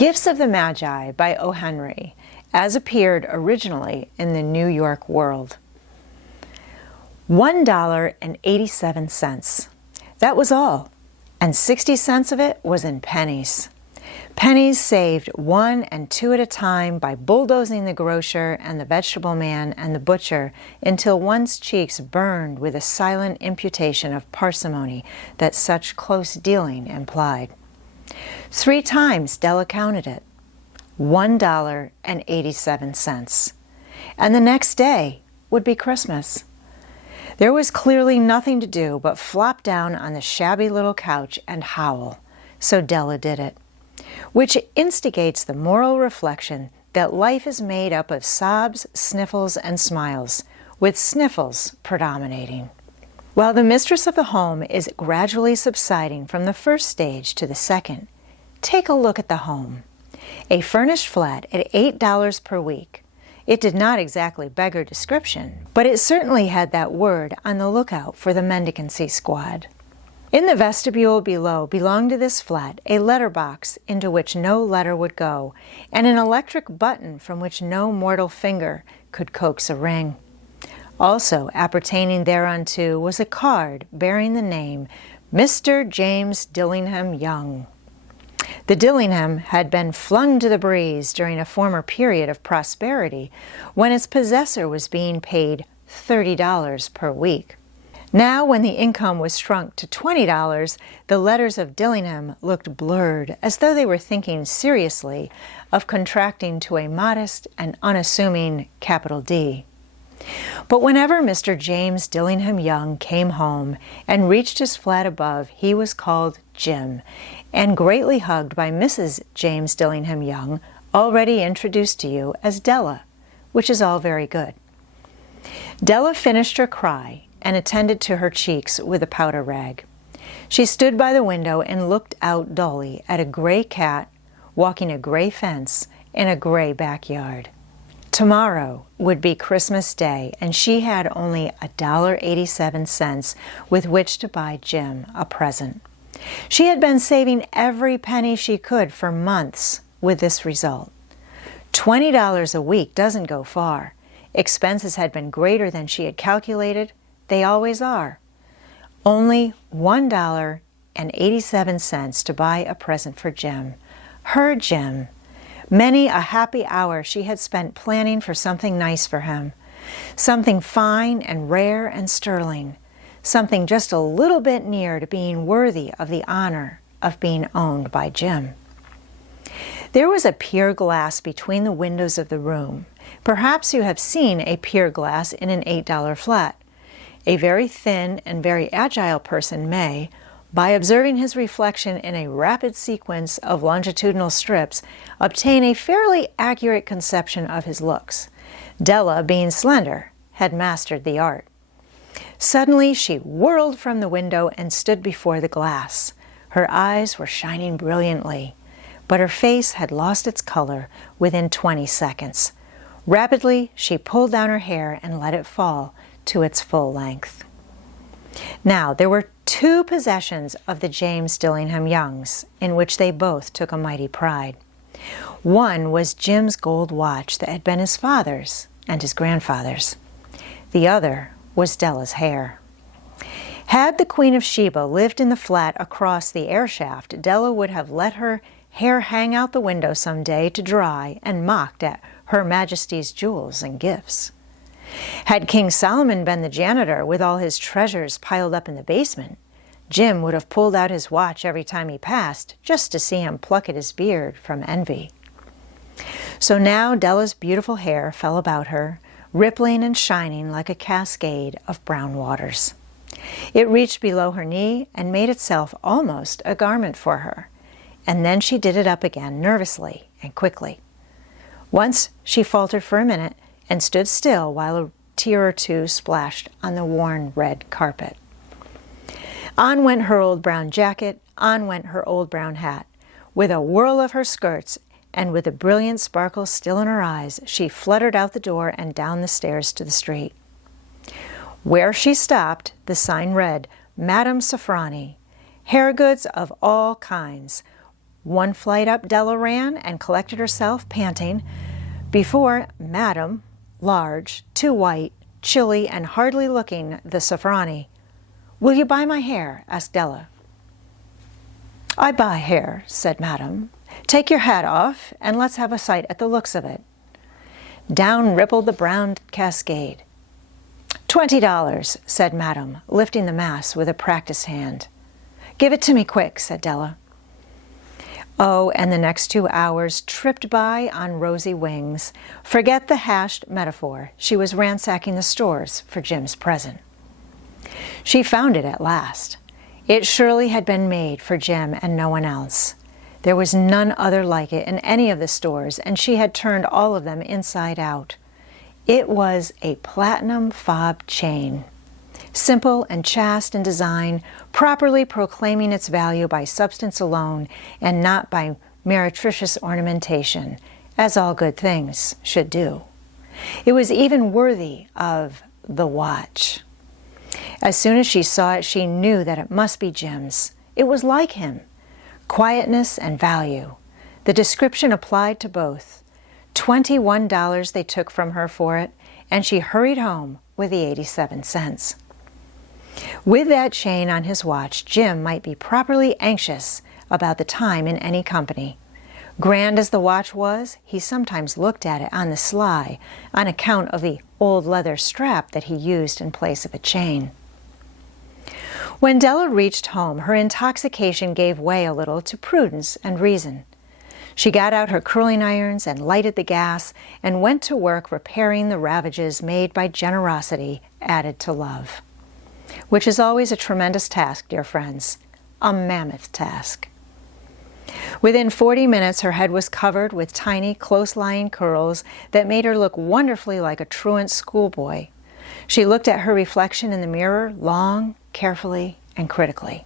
Gifts of the Magi by O. Henry, as appeared originally in the New York World. $1.87. That was all, and 60 cents of it was in pennies. Pennies saved 1 and 2 at a time by bulldozing the grocer and the vegetable man and the butcher until one's cheeks burned with a silent imputation of parsimony that such close dealing implied. 3 times Della counted it. $1.87. And the next day would be Christmas. There was clearly nothing to do but flop down on the shabby little couch and howl, so Della did it, which instigates the moral reflection that life is made up of sobs, sniffles, and smiles, with sniffles predominating. While the mistress of the home is gradually subsiding from the first stage to the second, take a look at the home. A furnished flat at $8 per week. It did not exactly beggar description, but it certainly had that word on the lookout for the mendicancy squad. In the vestibule below belonged to this flat a letter box into which no letter would go, and an electric button from which no mortal finger could coax a ring. Also appertaining thereunto was a card bearing the name Mr. James Dillingham Young. The Dillingham had been flung to the breeze during a former period of prosperity when its possessor was being paid $30 per week. Now, when the income was shrunk to $20, the letters of Dillingham looked blurred, as though they were thinking seriously of contracting to a modest and unassuming capital D. But whenever Mr. James Dillingham Young came home and reached his flat above, he was called Jim, and greatly hugged by Mrs. James Dillingham Young, already introduced to you as Della, which is all very good. Della finished her cry and attended to her cheeks with a powder rag. She stood by the window and looked out dully at a gray cat walking a gray fence in a gray backyard. Tomorrow would be Christmas Day, and she had only $1.87 with which to buy Jim a present. She had been saving every penny she could for months with this result. $20 a week doesn't go far. Expenses had been greater than she had calculated. They always are. Only $1.87 to buy a present for Jim. Her Jim. Many a happy hour she had spent planning for something nice for him. Something fine and rare and sterling. Something just a little bit near to being worthy of the honor of being owned by Jim. There was a pier glass between the windows of the room. Perhaps you have seen a pier glass in an $8 flat. A very thin and very agile person may, by observing his reflection in a rapid sequence of longitudinal strips, obtain a fairly accurate conception of his looks. Della, being slender, had mastered the art. Suddenly she whirled from the window and stood before the glass. Her eyes were shining brilliantly, but her face had lost its color within 20 seconds. Rapidly she pulled down her hair and let it fall to its full length. Now, there were 2 possessions of the James Dillingham Youngs in which they both took a mighty pride. One was Jim's gold watch that had been his father's and his grandfather's. The other was Della's hair. Had the Queen of Sheba lived in the flat across the air shaft, Della would have let her hair hang out the window some day to dry and mocked at Her Majesty's jewels and gifts. Had King Solomon been the janitor with all his treasures piled up in the basement, Jim would have pulled out his watch every time he passed just to see him pluck at his beard from envy. So now Della's beautiful hair fell about her, rippling and shining like a cascade of brown waters. It reached below her knee and made itself almost a garment for her, and then she did it up again nervously and quickly. Once she faltered for a minute and stood still while a tear or two splashed on the worn red carpet. On went her old brown jacket, on went her old brown hat. With a whirl of her skirts, and with the brilliant sparkle still in her eyes, she fluttered out the door and down the stairs to the street. Where she stopped, the sign read, Madame Safrani, hair goods of all kinds, One flight up Della ran and collected herself, panting, before Madam, large, too white, chilly, and hardly looking the Sofroni. "Will you buy my hair?" asked Della. "I buy hair," said Madam. "Take your hat off, and let's have a sight at the looks of it." Down rippled the brown cascade. $20, said Madam, lifting the mass with a practiced hand. "Give it to me quick," said Della. Oh, and the next 2 hours tripped by on rosy wings. Forget the hashed metaphor. She was ransacking the stores for Jim's present. She found it at last. It surely had been made for Jim and no one else. There was none other like it in any of the stores, and she had turned all of them inside out. It was a platinum fob chain, simple and chaste in design, properly proclaiming its value by substance alone and not by meretricious ornamentation, as all good things should do. It was even worthy of the watch. As soon as she saw it, she knew that it must be Jim's. It was like him. Quietness and value. The description applied to both. $21 they took from her for it, and she hurried home with the 87 cents. With that chain on his watch, Jim might be properly anxious about the time in any company. Grand as the watch was, he sometimes looked at it on the sly on account of the old leather strap that he used in place of a chain. When Della reached home, her intoxication gave way a little to prudence and reason. She got out her curling irons and lighted the gas and went to work repairing the ravages made by generosity added to love. Which is always a tremendous task, dear friends, a mammoth task. Within 40 minutes, her head was covered with tiny, close-lying curls that made her look wonderfully like a truant schoolboy. She looked at her reflection in the mirror long, carefully, and critically.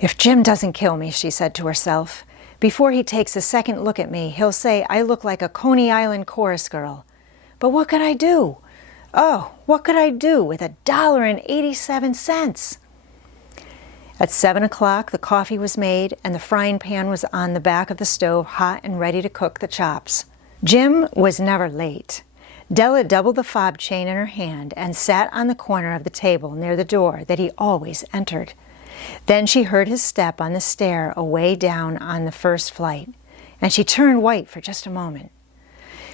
"If Jim doesn't kill me," she said to herself, "before he takes a second look at me, he'll say I look like a Coney Island chorus girl. But what could I do? Oh, what could I do with $1.87? At 7 o'clock, the coffee was made, and the frying pan was on the back of the stove, hot and ready to cook the chops. Jim was never late. Della doubled the fob chain in her hand and sat on the corner of the table near the door that he always entered. Then she heard his step on the stair away down on the first flight, and she turned white for just a moment.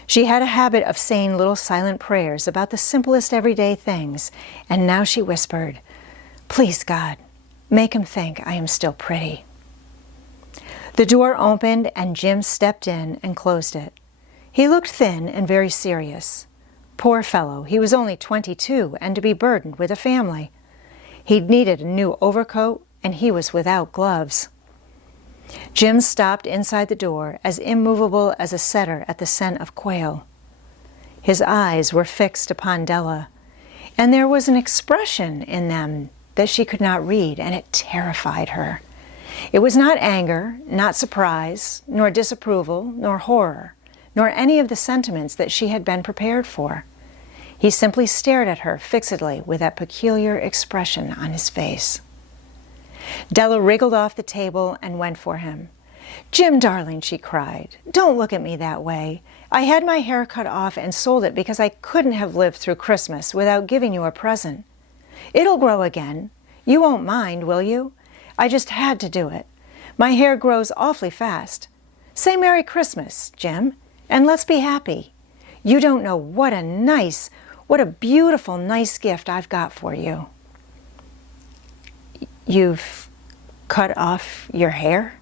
She had a habit of saying little silent prayers about the simplest everyday things, and now she whispered, "Please, God, make him think I am still pretty." The door opened and Jim stepped in and closed it. He looked thin and very serious. Poor fellow, he was only 22 and to be burdened with a family. He'd needed a new overcoat and he was without gloves. Jim stopped inside the door, as immovable as a setter at the scent of quail. His eyes were fixed upon Della, and there was an expression in them that she could not read, and it terrified her. It was not anger, not surprise, nor disapproval, nor horror, nor any of the sentiments that she had been prepared for. He simply stared at her fixedly with that peculiar expression on his face. Della wriggled off the table and went for him. "Jim, darling," she cried, "don't look at me that way. I had my hair cut off and sold it because I couldn't have lived through Christmas without giving you a present. It'll grow again. You won't mind, will you? I just had to do it. My hair grows awfully fast. Say Merry Christmas, Jim, and let's be happy. You don't know what a beautiful, nice gift I've got for you." "You've cut off your hair?"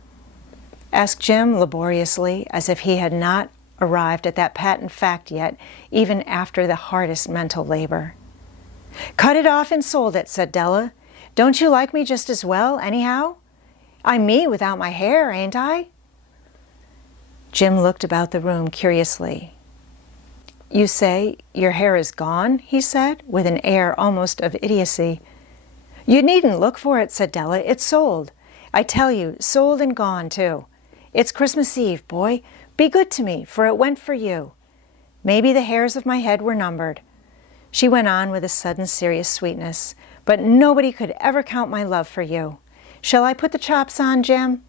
asked Jim laboriously, as if he had not arrived at that patent fact yet, even after the hardest mental labor. "Cut it off and sold it," said Della. "Don't you like me just as well, anyhow? I'm me without my hair, ain't I?" Jim looked about the room curiously. "You say your hair is gone?" he said, with an air almost of idiocy. "You needn't look for it," said Della. "It's sold. I tell you, sold and gone, too. It's Christmas Eve, boy. Be good to me, for it went for you. Maybe the hairs of my head were numbered." She went on with a sudden serious sweetness. "But nobody could ever count my love for you. Shall I put the chops on, Jim?"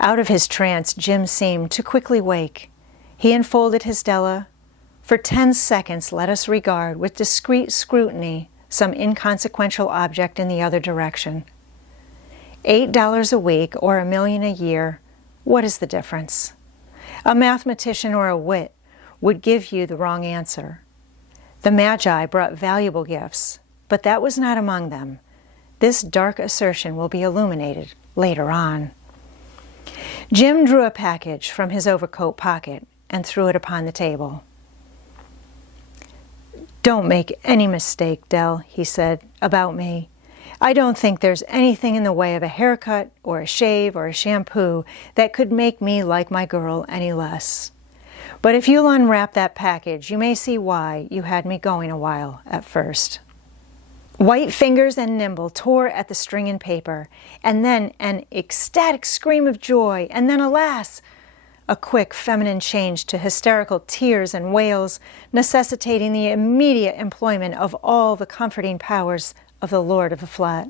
Out of his trance, Jim seemed to quickly wake. He enfolded his Della. For 10 seconds, let us regard with discreet scrutiny some inconsequential object in the other direction. $8 a week or $1 million a year, what is the difference? A mathematician or a wit would give you the wrong answer. The Magi brought valuable gifts, but that was not among them. This dark assertion will be illuminated later on. Jim drew a package from his overcoat pocket and threw it upon the table. "Don't make any mistake, Dell," he said, "about me. I don't think there's anything in the way of a haircut or a shave or a shampoo that could make me like my girl any less. But if you'll unwrap that package, you may see why you had me going a while at first." White fingers and nimble tore at the string and paper, and then an ecstatic scream of joy, and then, alas, a quick feminine change to hysterical tears and wails, necessitating the immediate employment of all the comforting powers of the lord of the flat.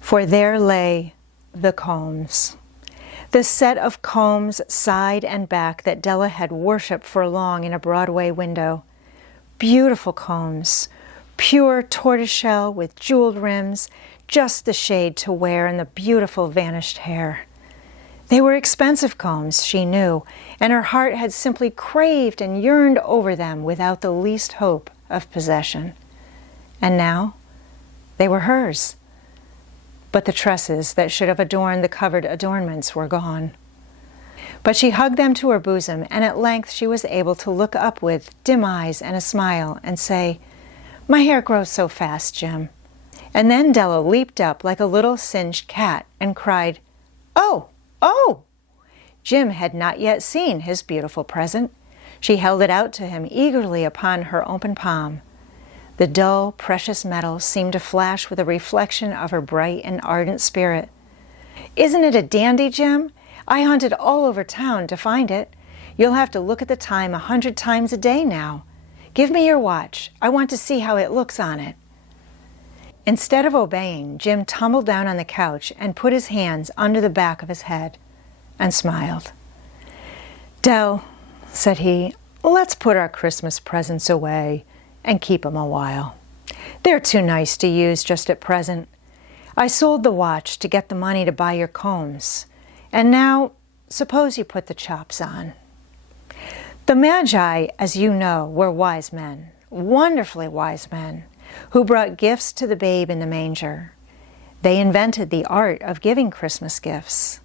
For there lay the combs. The set of combs side and back that Della had worshipped for long in a Broadway window. Beautiful combs, pure tortoiseshell with jeweled rims, just the shade to wear in the beautiful vanished hair. They were expensive combs, she knew, and her heart had simply craved and yearned over them without the least hope of possession. And now they were hers. But the tresses that should have adorned the covered adornments were gone. But she hugged them to her bosom, and at length she was able to look up with dim eyes and a smile and say, "My hair grows so fast, Jim." And then Della leaped up like a little singed cat and cried, "Oh, oh!" Jim had not yet seen his beautiful present. She held it out to him eagerly upon her open palm. The dull, precious metal seemed to flash with a reflection of her bright and ardent spirit. "Isn't it a dandy, Jim? I hunted all over town to find it. You'll have to look at the time 100 times a day now. Give me your watch. I want to see how it looks on it." Instead of obeying, Jim tumbled down on the couch and put his hands under the back of his head and smiled. "Dell," said he, "let's put our Christmas presents away and keep 'em a while. They're too nice to use just at present. I sold the watch to get the money to buy your combs. And now, suppose you put the chops on." The Magi, as you know, were wise men, wonderfully wise men, who brought gifts to the babe in the manger. They invented the art of giving Christmas gifts.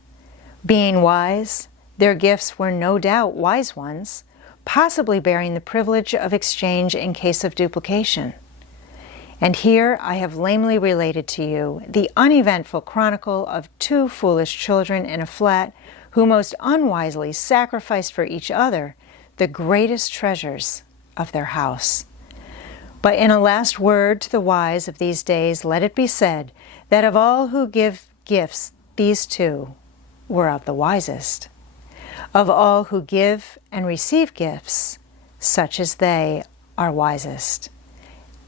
Being wise, their gifts were no doubt wise ones, possibly bearing the privilege of exchange in case of duplication. And here I have lamely related to you the uneventful chronicle of 2 foolish children in a flat who most unwisely sacrificed for each other the greatest treasures of their house. But in a last word to the wise of these days, let it be said that of all who give gifts, these 2 were of the wisest. Of all who give and receive gifts, such as they are wisest.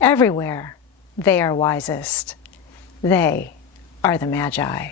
Everywhere they are wisest. They are the Magi.